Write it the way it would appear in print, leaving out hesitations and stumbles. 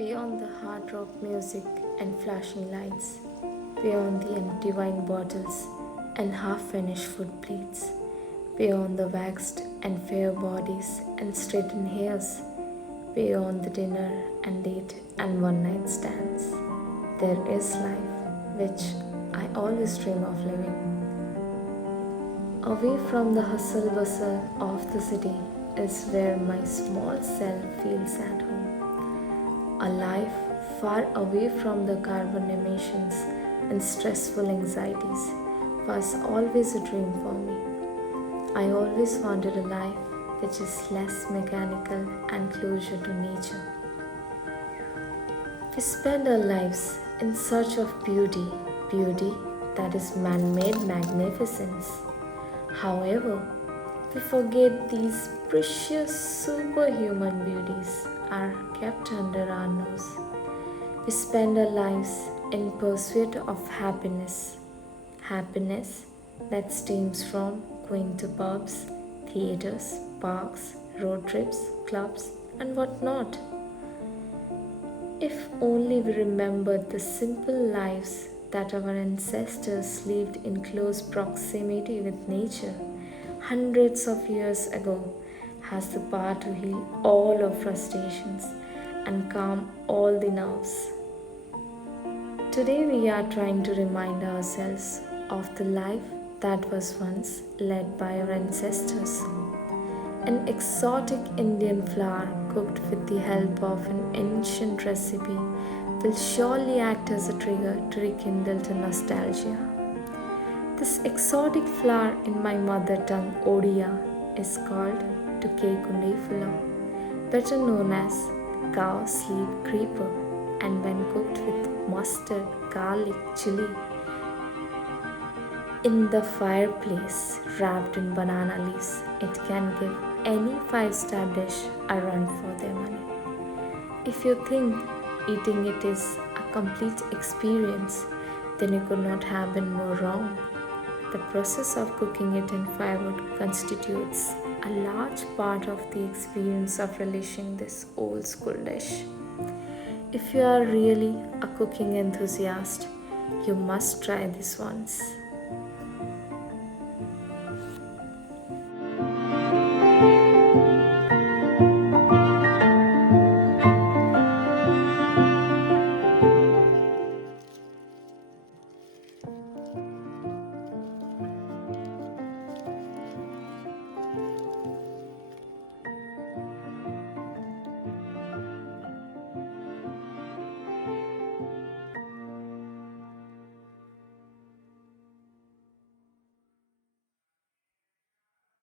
Beyond the hard rock music and flashing lights, beyond the empty wine bottles and half finished food plates, beyond the waxed and fair bodies and straightened hairs, beyond the dinner and date and one night stands, there is life which I always dream of living. Away from the hustle bustle of the city is where my small self feels at home. A life far away from the carbon emissions and stressful anxieties was always a dream for me. I always wanted a life which is less mechanical and closer to nature. We spend our lives in search of beauty, beauty that is man made magnificence. However, we forget these precious superhuman beauties are kept under our nose. We spend our lives in pursuit of happiness. Happiness that stems from going to pubs, theaters, parks, road trips, clubs, and whatnot. If only we remembered the simple lives that our ancestors lived in close proximity with nature hundreds of years ago has the power to heal all our frustrations and calm all the nerves. Today we are trying to remind ourselves of the life that was once led by our ancestors. An exotic Indian flower cooked with the help of an ancient recipe will surely act as a trigger to rekindle the nostalgia. This exotic flower in my mother tongue Odia is called Tukekunde Fulam, better known as cow sleep creeper, and when cooked with mustard, garlic, chili in the fireplace wrapped in banana leaves, it can give any five-star dish a run for their money. If you think eating it is a complete experience, then you could not have been more wrong. The process of cooking it in firewood constitutes a large part of the experience of relishing this old school dish. If you are really a cooking enthusiast, you must try this once.